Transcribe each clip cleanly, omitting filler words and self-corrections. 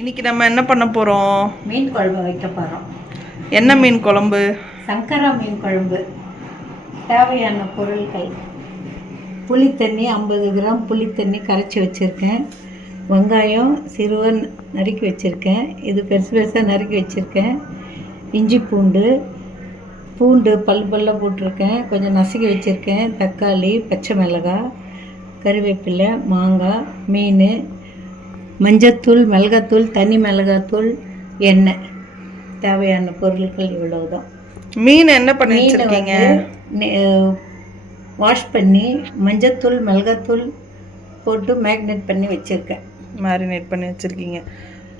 இன்னைக்கு நம்ம என்ன பண்ண போகிறோம்? மீன் குழம்பு வைக்க போகிறோம். என்ன மீன் குழம்பு? சங்கரா மீன் குழம்பு. தேவையான பொருட்கள்: புளி தண்ணி 50 கிராம் புளி தண்ணி கரைச்சி வச்சுருக்கேன். வெங்காயம் சிறுவன் நறுக்கி வச்சுருக்கேன். இது பெருசு பெருசாக நறுக்கி வச்சுருக்கேன். இஞ்சி பூண்டு பல்லாக போட்டிருக்கேன். கொஞ்சம் நசுக்கி வச்சுருக்கேன். தக்காளி, பச்சை மிளகாய், கறிவேப்பிலை, மாங்காய், மீன், மஞ்சத்தூள், மிளகாத்தூள், தனி மிளகாத்தூள், எண்ணெய். தேவையான பொருட்கள் இவ்வளவுதான். மீன் என்ன பண்ணி வச்சுருக்கீங்க? வாஷ் பண்ணி மஞ்சத்தூள் மிளகாத்தூள் போட்டு மேக்னேட் பண்ணி வச்சுருக்கேன். மேரினேட் பண்ணி வச்சுருக்கீங்க.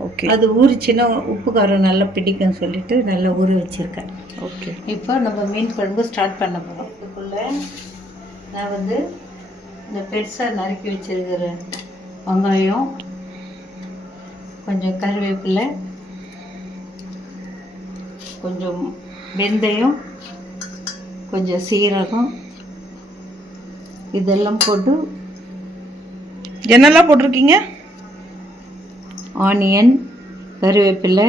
ஓகே. அது ஊறிச்சின்னா உப்பு காரம் நல்லா பிடிக்கும்னு சொல்லிட்டு நல்லா ஊற வச்சுருக்கேன். ஓகே. இப்போ நம்ம மீன் குழம்பு ஸ்டார்ட் பண்ண போகிறோம். இதுக்குள்ளே நான் இந்த பெருசாக நறுக்கி வச்சுருக்கிற வெங்காயம், கொஞ்சம் கறிவேப்பிலை, கொஞ்சம் வெந்தயம், கொஞ்சம் சீரகம், இதெல்லாம் போட்டு. என்னெல்லாம் போட்டிருக்கீங்க? ஆனியன், கறிவேப்பிலை,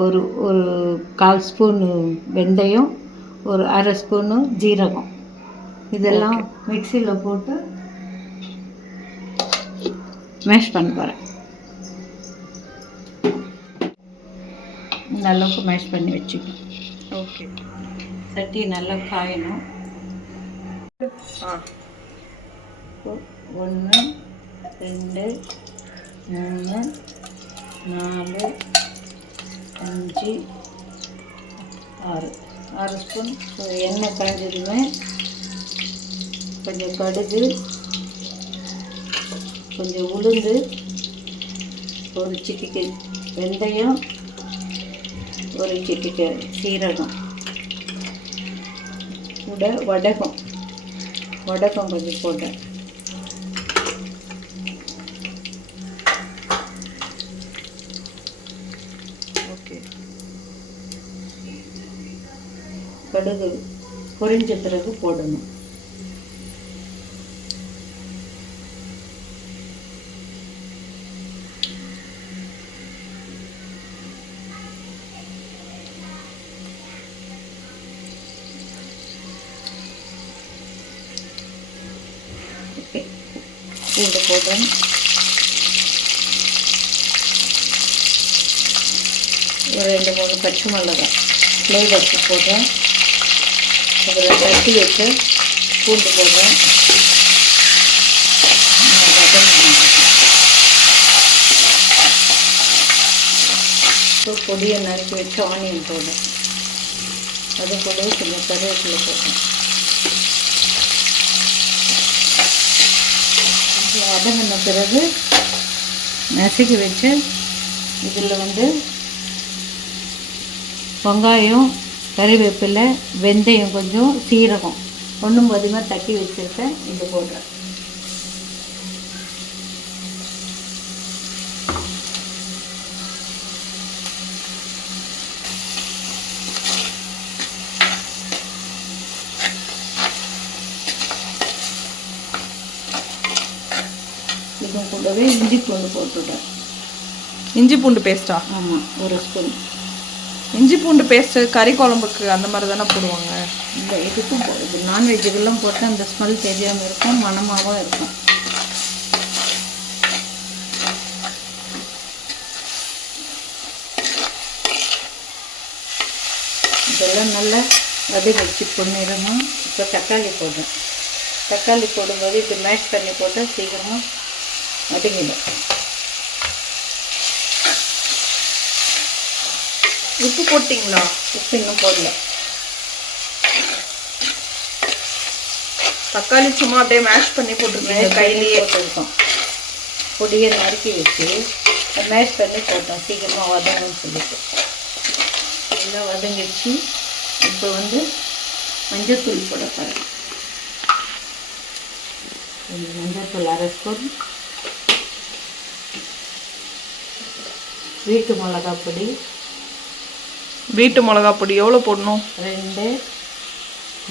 ஒரு 1/4 ஸ்பூன் வெந்தயம், ஒரு 1/2 ஸ்பூனு ஜீரகம், இதெல்லாம் மிக்சியில் போட்டு மேஷ் பண்ண போகிறேன். இந்த அளவுக்கு மேஷ் பண்ணி வச்சுக்கணும். ஓகே. சட்டி நல்லா காயணும். 1 2 3 4 5 6 ஸ்பூன் எண்ணெய் காய்ஞ்சதுமே கொஞ்சம் கடுகு, கொஞ்சம் உளுந்து, ஒரு சிட்டிகை வெந்தயம், ஒரு சிட்டிகை சீரகம், கூட வடகம் கொஞ்சம் போட்டேன். ஓகே. கடுகு பொரிஞ்ச பிறகு போடணும். பூண்டு போடுறேன். ஒரு 2-3 பச்சை மிளகாய் ஃப்ளேவருக்கு போடுறேன். அப்புறம் தட்டி வச்சு பூண்டு போடுறேன். பொடியை நறுக்கி வச்சு ஆனியன் போடுறேன். அது கூட கொஞ்சம் கருவேப்பிலை போடுறேன். வதங்கின பிறகு நசுக்கி வச்சு இதில் வெங்காயம், கறிவேப்பிலை, வெந்தயம், கொஞ்சம் சீரகம் ஒன்றும் அதிகமாக தட்டி வச்சுருக்கேன். இது போடுறேன். இது கூடவே இஞ்சி பூண்டு போட்டுவிட்டேன். இஞ்சி பூண்டு பேஸ்ட்டா? ஆமாம், 1 ஸ்பூன். இஞ்சி பூண்டு பேஸ்ட்டு கறி குழம்புக்கு அந்த மாதிரி தானே போடுவாங்க? இந்த இதுக்கும் இது நான்வெஜ்ஜுக்கெல்லாம் போட்டால் அந்த ஸ்மெல் தெரியாமல் இருக்கும், மணமாகவும் இருக்கும். இதெல்லாம் நல்லா வதக்கி பொன்னிறமாக. இப்போ தக்காளி போடுறேன். தக்காளி போடும்போது இப்போ மேஷ் பண்ணி போட்டால் சீக்கிரமாக வதங்கிடும். உப்பு போட்டிங்களா? உப்பு இன்னும் போடல. தக்காளி சும்மா அப்படியே மேஷ் பண்ணி போட்டுருக்கீங்க? கையிலேயே போட்டுருக்கோம். பொடியை நறுக்கி வச்சு மேஷ் பண்ணி போட்டோம் சீக்கிரமாக வதங்கன்னு சொல்லிட்டு. நல்லா வதங்கிடுச்சு. இப்போ மஞ்சத்தூள் போட போகிறேன். மஞ்சத்தூள் 1/2 ஸ்பூன். வீட்டு மிளகாய் பொடி. வீட்டு மிளகா பொடி எவ்வளோ போடணும்? 2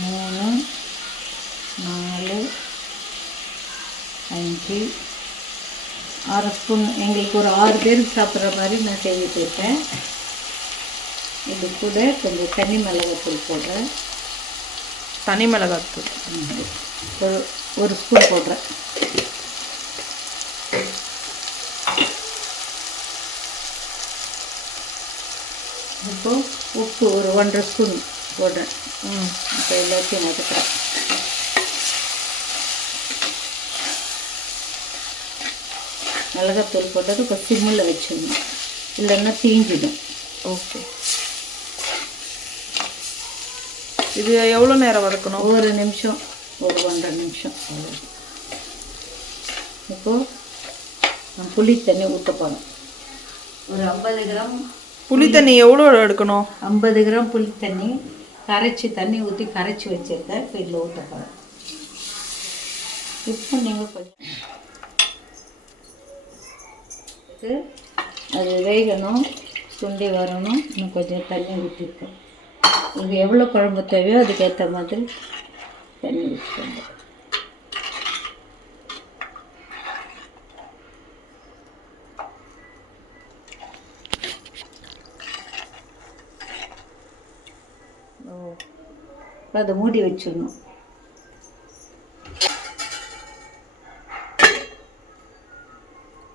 3 4 5 6 ஸ்பூன், எங்களுக்கு ஒரு 6 பேருக்கு சாப்பிட்ற மாதிரி நான் செஞ்சு போட்டேன். இது கூட கொஞ்சம் தனி மிளகாத்தூள் போடுறேன். தனி மிளகாத்தூள் ஒரு ஸ்பூன் போடுறேன். இப்போ உப்பு ஒரு 1.5 ஸ்பூன் போடுறேன். இப்போ எல்லாத்தையும் நட்டுக்கிறேன். மிளகாத்தூள் போட்டது இப்போ சிம்மில் வச்சிடணும், இல்லைன்னா தீஞ்சிடும். ஓகே, இது எவ்வளோ நேரம் வதக்கணும்? ஒரு நிமிஷம், ஒரு 1.5 நிமிஷம். இப்போது நான் புளி தண்ணி ஊற்ற போகிறேன். ஒரு 50 கிராம் புளி தண்ணி எவ்வளோ எடுக்கணும்? 50 கிராம் புளி தண்ணி தண்ணி ஊற்றி கரைச்சி வச்சுருக்கேன். இப்போ இதில் ஊற்ற போகிறேன். இப்போ நீங்கள் கொஞ்சம் அது வேகணும், சுண்டி வரணும். இன்னும் கொஞ்சம் தண்ணி ஊற்றிருக்கேன். இது எவ்வளோ குழம்பு தேவையோ அதுக்கேற்ற மாதிரி தண்ணி ஊற்றிக்கோங்க. அதை மூடி வச்சிடணும்.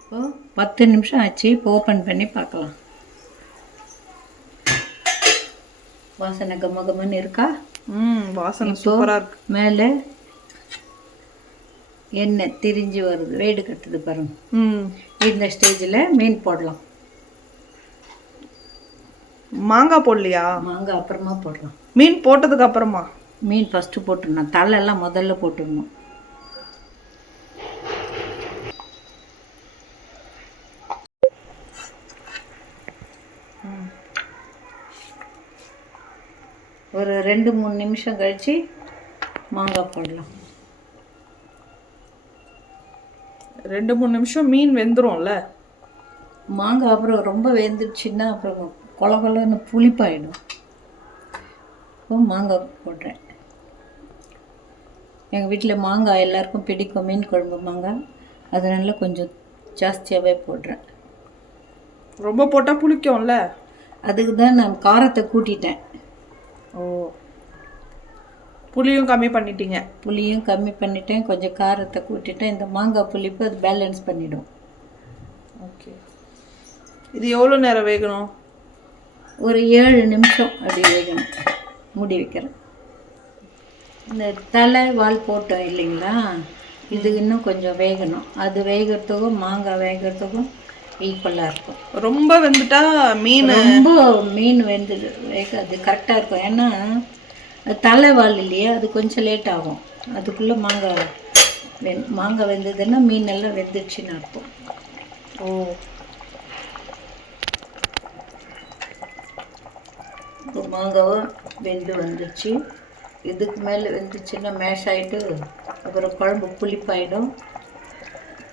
இப்போ 10 நிமிஷம் ஆச்சு. இப்போ ஓப்பன் பண்ணி பார்க்கலாம். வாசனை கம்மன்னு இருக்கா? வாசனை சூப்பராக இருக்கு. மேலே எண்ணெய் திரிஞ்சு வருது, வேடு கட்டுது பாருங்க. இந்த ஸ்டேஜில் மீன் போடலாம். மாங்காய் போடலையா? மாங்காய் அப்புறமா போடலாம். மீன் போட்டதுக்கு அப்புறமா? மீன் ஃபஸ்ட்டு போட்டுடணும், தலையெல்லாம் முதல்ல போட்டுடணும். ஒரு 2-3 நிமிஷம் கழித்து மாங்காய் போடலாம். 2-3 நிமிஷம் மீன் வெந்துரும்ல? மாங்காய் அப்புறம் ரொம்ப வெந்துடுச்சுன்னா அப்புறம் கொலன்னு புளிப்பாயிடும். இப்போ மாங்காய் போடுறேன். எங்கள் வீட்டில் மாங்காய் எல்லாருக்கும் பிடிக்கும், மீன் குழம்பு மாங்காய். அதனால கொஞ்சம் ஜாஸ்தியாகவே போடுறேன். ரொம்ப போட்டால் புளிக்கும்ல? அதுக்கு தான் நான் காரத்தை கூட்டிட்டேன். ஓ, புளியும் கம்மி பண்ணிட்டீங்க? புளியும் கம்மி பண்ணிட்டேன், கொஞ்சம் காரத்தை கூட்டிட்டேன். இந்த மாங்காய் புளிப்பு அது பேலன்ஸ் பண்ணிவிடும். ஓகே, இது எவ்வளோ நேரம் வேகணும்? ஒரு 7 நிமிஷம் அப்படி வேகணும். மூடி வைக்கிறேன். இந்த தலை வால் போட்டோம் இல்லைங்களா, இது இன்னும் கொஞ்சம் வேகணும். அது வேகிறதுக்கும் மாங்காய் வேகிறதுக்கும் ஈக்குவலாக இருக்கும். ரொம்ப வெந்துட்டா மீன் வேகாது, கரெக்டாக இருக்கும். ஏன்னா அது தலைவால் இல்லையா, அது கொஞ்சம் லேட் ஆகும். அதுக்குள்ளே மாங்காய் வெந்ததுன்னா மீன் எல்லாம் வெந்துடுச்சுன்னு இருக்கும். ஓ, இப்போ மாங்காவும் வெந்து வந்துடுச்சு. இதுக்கு மேலே வெந்துச்சுன்னா மேஷ் ஆகிட்டு அப்புறம் குழம்பு புளிப்பாயிடும்.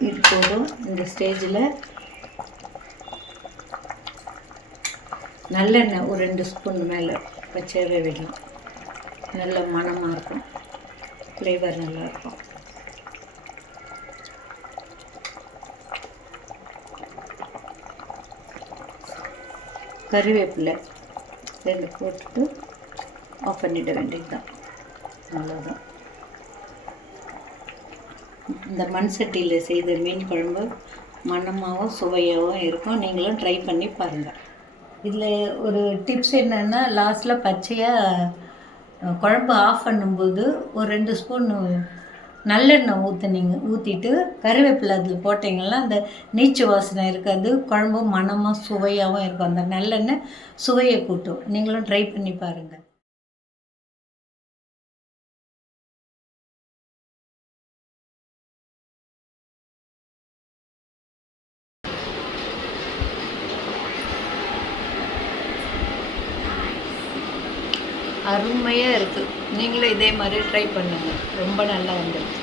இது போதும். இந்த ஸ்டேஜில் நல்லெண்ணெய் ஒரு 2 ஸ்பூன் மேலே பச்சையாகவே விடலாம். நல்ல மணமாக இருக்கும், ஃப்ளேவர் நல்லாயிருக்கும். கறிவேப்பிலை 2 போட்டுட்டு ஆஃப் பண்ணிட வேண்டியது தான். அவ்வளோதான். இந்த மண் சட்டியில் செய்த மீன் குழம்பு மணமாகவும் சுவையாகவும் இருக்கும். நீங்களும் ட்ரை பண்ணி பாருங்கள். இதில் ஒரு டிப்ஸ் என்னென்னா, லாஸ்ட்டில் பச்சையாக குழம்பு ஆஃப் பண்ணும்போது ஒரு 2 ஸ்பூன் நல்லெண்ணெய் ஊற்றிட்டு கறிவேப்பிலை அதில் போட்டிங்கன்னா அந்த நீச்சு வாசனை இருக்காது, குழம்பு மணமாக சுவையாகவும் இருக்கும். அந்த நல்லெண்ணெய் சுவையை கூட்டும். நீங்களும் ட்ரை பண்ணி பாருங்கள். அருமையாக இருக்குது. நீங்களும் இதே மாதிரி ட்ரை பண்ணுங்கள். ரொம்ப நல்லா வந்துருக்கு.